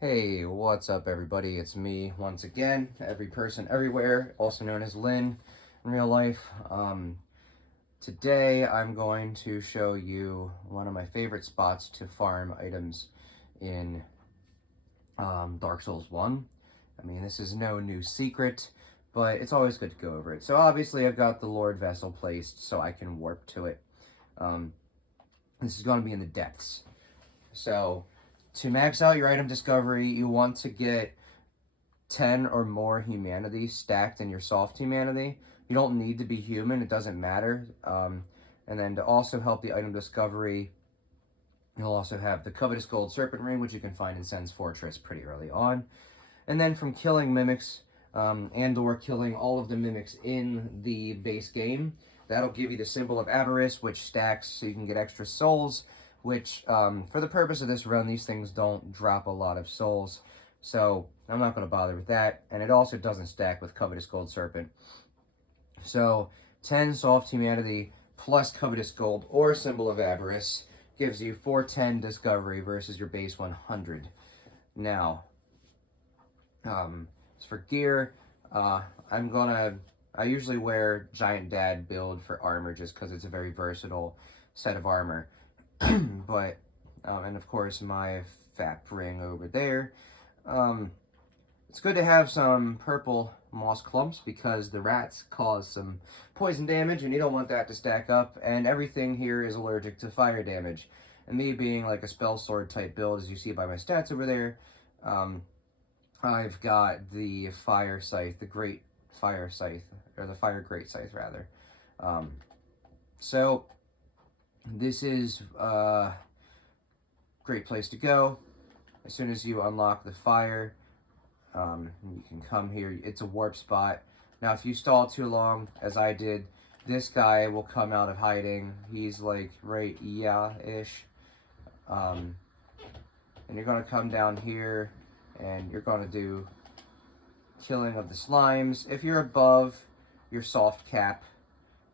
Hey, what's up everybody? It's me once again, every person everywhere, also known as Lynn in real life. Today I'm going to show you one of my favorite spots to farm items in Dark Souls 1. I mean, this is no new secret, but it's always good to go over it. So obviously I've got the Lord Vessel placed so I can warp to it. This is going to be in the depths. So to max out your item discovery, you want to get 10 or more humanity stacked in your soft humanity. You don't need to be human, it doesn't matter. And then to also help the item discovery, you'll also have the Covetous Gold Serpent Ring, which you can find in Sen's Fortress pretty early on. And then from killing mimics, and or killing all of the mimics in the base game, that'll give you the Symbol of Avarice, which stacks so you can get extra souls, which, for the purpose of this run, these things don't drop a lot of souls. So I'm not going to bother with that. And it also doesn't stack with Covetous Gold Serpent. So 10 soft humanity plus Covetous Gold or Symbol of Avarice gives you 410 discovery versus your base 100. Now, as for gear, I usually wear Giant Dad build for armor just because it's a very versatile set of armor. But, and of course my fat ring over there. It's good to have some purple moss clumps because the rats cause some poison damage and you don't want that to stack up, and everything here is allergic to fire damage. And me being like a spell sword type build, as you see by my stats over there, I've got the fire scythe, the great fire scythe, or the fire great scythe rather. So this is a great place to go. As soon as you unlock the fire, you can come here. It's a warp spot. Now, if you stall too long, as I did, this guy will come out of hiding. He's like right, yeah-ish. And you're going to come down here, and you're going to do killing of the slimes. If you're above your soft cap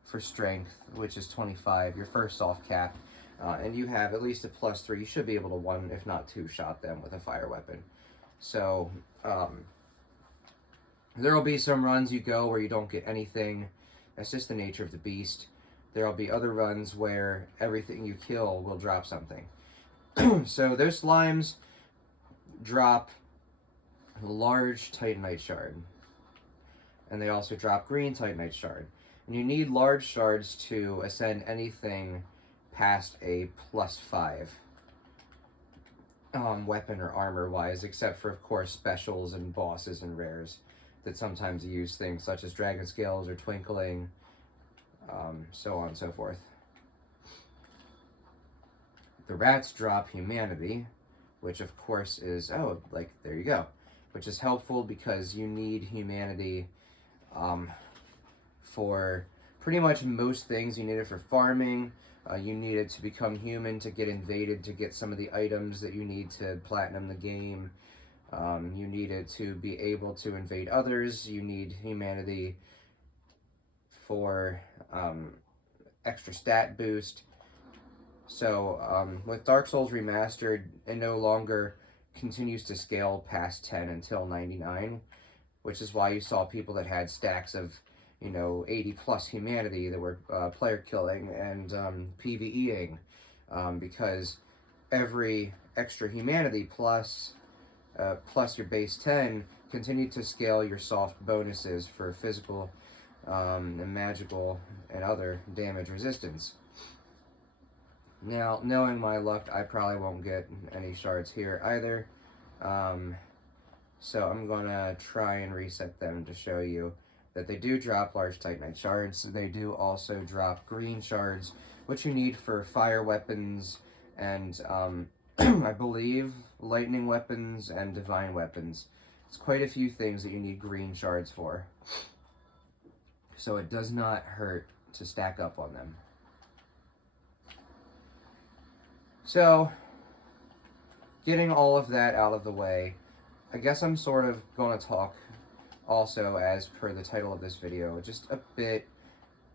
for strength, which is 25, your first soft cap, and you have at least a +3, you should be able to one, if not two, shot them with a fire weapon. So, there will be some runs you go where you don't get anything. That's just the nature of the beast. There will be other runs where everything you kill will drop something. So those slimes drop a large Titanite shard. And they also drop green Titanite shard. And you need large shards to ascend anything past a +5. Weapon or armor wise, except for of course specials and bosses and rares that sometimes use things such as dragon scales or twinkling, so on and so forth. The rats drop humanity, which of course is, there you go, which is helpful because you need humanity for pretty much most things. You need it for farming. You need it to become human, to get invaded, to get some of the items that you need to platinum the game. You need it to be able to invade others. You need humanity for extra stat boost. So with Dark Souls Remastered, it no longer continues to scale past 10 until 99, which is why you saw people that had stacks of 80 plus humanity that were player killing and PvEing, because every extra humanity plus your base 10 continued to scale your soft bonuses for physical and magical and other damage resistance. Now, knowing my luck, I probably won't get any shards here either, so I'm gonna try and reset them to show you that they do drop large Titanite shards. They do also drop green shards, which you need for fire weapons and, I believe, lightning weapons and divine weapons. It's quite a few things that you need green shards for. So it does not hurt to stack up on them. So, getting all of that out of the way, I guess I'm sort of going to talk also, as per the title of this video, just a bit.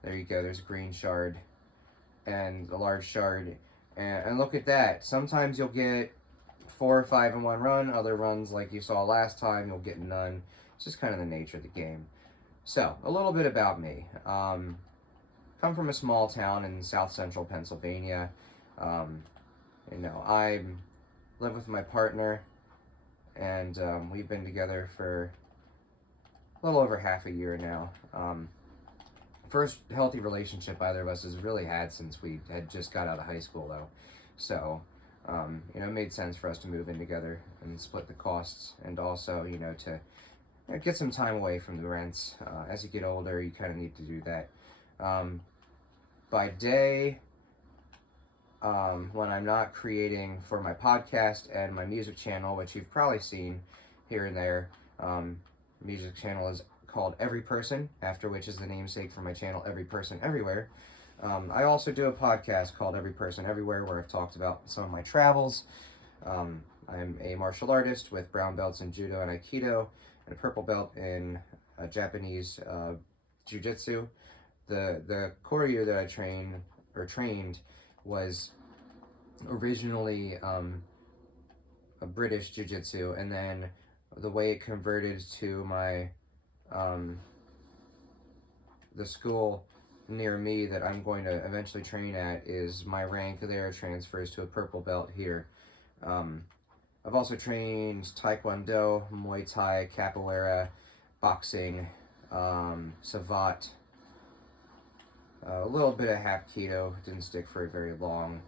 There you go, there's a green shard and a large shard, and look at that. Sometimes you'll get 4 or 5 in one run. Other runs, like you saw last time, you'll get none. It's just kind of the nature of the game. So, a little bit about me. Come from a small town in south central Pennsylvania. I live with my partner, and we've been together for a little over half a year now. First healthy relationship either of us has really had since we had just got out of high school, though. So, it made sense for us to move in together and split the costs, and also, to get some time away from the rents. As you get older, you kind of need to do that. By day, when I'm not creating for my podcast and my music channel, which you've probably seen here and there, music channel is called Every Person, after which is the namesake for my channel, Every Person Everywhere. I also do a podcast called Every Person Everywhere, where I've talked about some of my travels. I'm a martial artist with brown belts in judo and aikido, and a purple belt in Japanese jiu-jitsu. The koryu that I trained was originally a British jiu-jitsu, and then the way it converted to my the school near me that I'm going to eventually train at is my rank there transfers to a purple belt here. I've also trained Taekwondo, Muay Thai, Capoeira, boxing, Savate, a little bit of Hapkido, didn't stick for very long,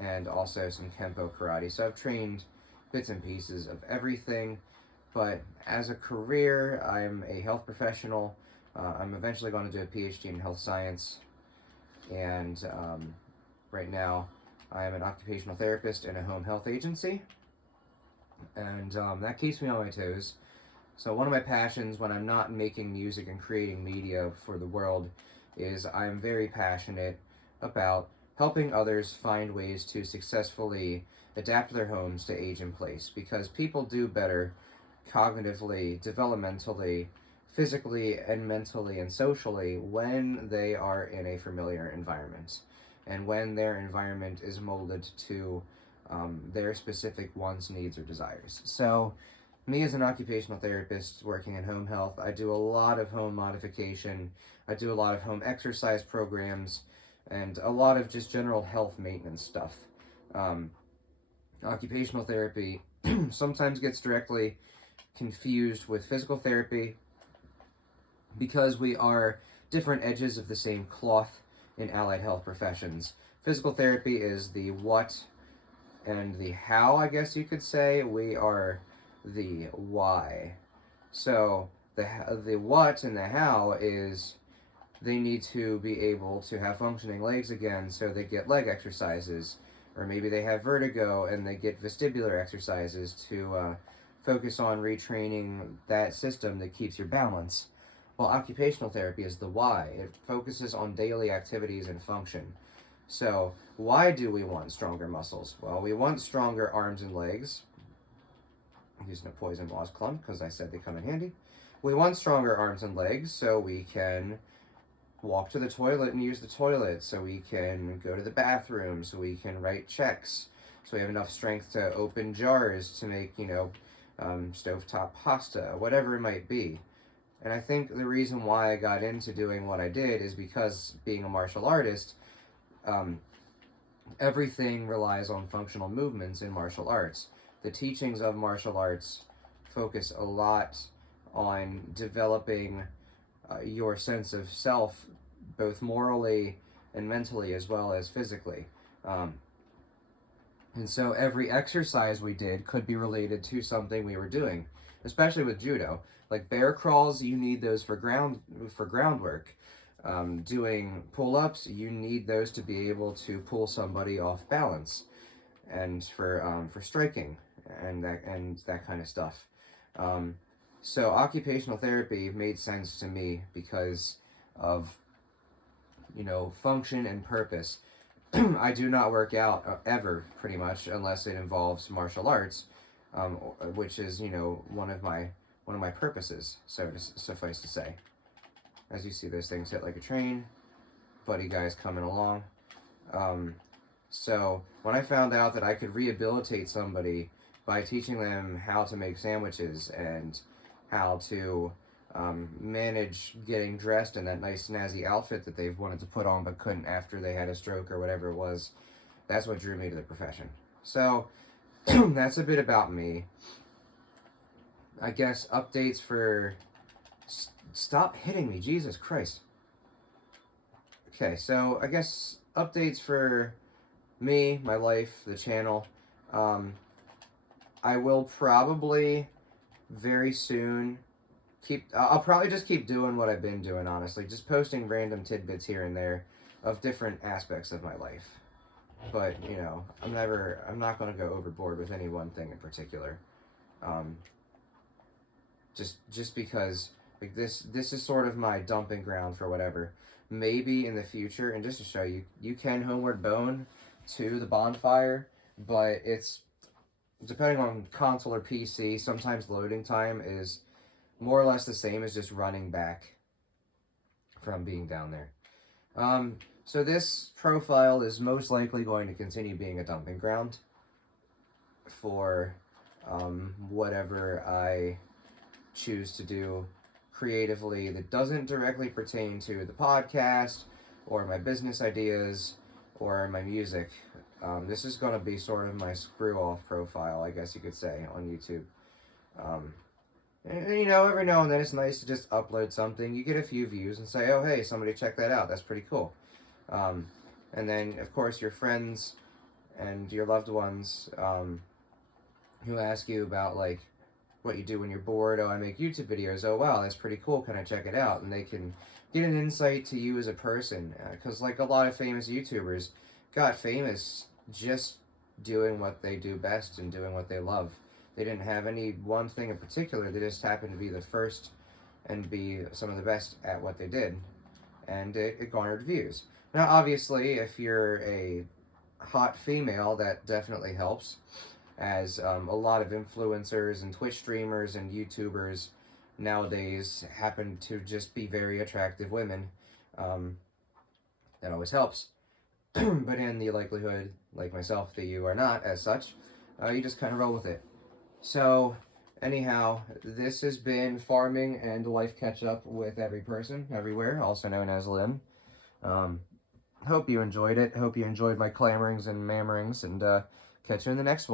and also some Kempo karate. So I've trained bits and pieces of everything, but as a career, I'm a health professional. I'm eventually going to do a PhD in health science, and right now I am an occupational therapist in a home health agency, and that keeps me on my toes. So one of my passions when I'm not making music and creating media for the world is I'm very passionate about helping others find ways to successfully adapt their homes to age in place, because people do better cognitively, developmentally, physically, and mentally and socially when they are in a familiar environment, and when their environment is molded to their specific wants, needs, or desires. So me as an occupational therapist working in home health, I do a lot of home modification, I do a lot of home exercise programs, and a lot of just general health maintenance stuff. Occupational therapy sometimes gets directly confused with physical therapy because we are different edges of the same cloth in allied health professions. Physical therapy is the what and the how, I guess you could say. We are the why. So the what and the how is they need to be able to have functioning legs again, so they get leg exercises, or maybe they have vertigo and they get vestibular exercises to focus on retraining that system that keeps your balance. Well, occupational therapy is the why. It focuses on daily activities and function. So why do we want stronger muscles? Well, we want stronger arms and legs. I'm using a poison moss clump because I said they come in handy. We want stronger arms and legs so we can walk to the toilet and use the toilet, so we can go to the bathroom, so we can write checks, so we have enough strength to open jars to make, stovetop pasta, whatever it might be. And I think the reason why I got into doing what I did is because being a martial artist, everything relies on functional movements in martial arts. The teachings of martial arts focus a lot on developing your sense of self, both morally and mentally, as well as physically. And so every exercise we did could be related to something we were doing, especially with judo. Like bear crawls, you need those for groundwork. Doing pull-ups, you need those to be able to pull somebody off balance, and for striking and that kind of stuff. So occupational therapy made sense to me because of, function and purpose. I do not work out ever, pretty much, unless it involves martial arts, which is, one of my purposes, so to suffice to say. As you see, those things hit like a train. Buddy guy's coming along. So when I found out that I could rehabilitate somebody by teaching them how to make sandwiches and how to manage getting dressed in that nice snazzy outfit that they've wanted to put on but couldn't after they had a stroke or whatever it was, that's what drew me to the profession. So that's a bit about me. I guess updates for... Stop hitting me, Jesus Christ. Okay, so I guess updates for me, my life, the channel. I will probably very soon I'll probably just keep doing what I've been doing, honestly. Just posting random tidbits here and there of different aspects of my life. But, you know, I'm not going to go overboard with any one thing in particular. Just because, like, this is sort of my dumping ground for whatever. Maybe in the future, and just to show you, you can homeward bone to the bonfire, but it's, depending on console or PC, sometimes loading time is more or less the same as just running back from being down there. So this profile is most likely going to continue being a dumping ground for whatever I choose to do creatively that doesn't directly pertain to the podcast or my business ideas or my music. This is going to be sort of my screw-off profile, I guess you could say, on YouTube. And, you know, every now and then it's nice to just upload something. You get a few views and say, oh, hey, somebody check that out. That's pretty cool. And then, of course, your friends and your loved ones who ask you about, like, what you do when you're bored. Oh, I make YouTube videos. Oh, wow, that's pretty cool. Can I check it out? And they can get an insight to you as a person. Because, like, a lot of famous YouTubers got famous just doing what they do best and doing what they love. They didn't have any one thing in particular. They just happened to be the first and be some of the best at what they did. And it garnered views. Now, obviously, if you're a hot female, that definitely helps. As a lot of influencers and Twitch streamers and YouTubers nowadays happen to just be very attractive women. That always helps. But in the likelihood, like myself, that you are not as such, you just kind of roll with it. So, anyhow, this has been Farming and Life Catch-Up with Every Person, Everywhere, also known as Lim. Hope you enjoyed it. Hope you enjoyed my clamorings and mammerings, and catch you in the next one.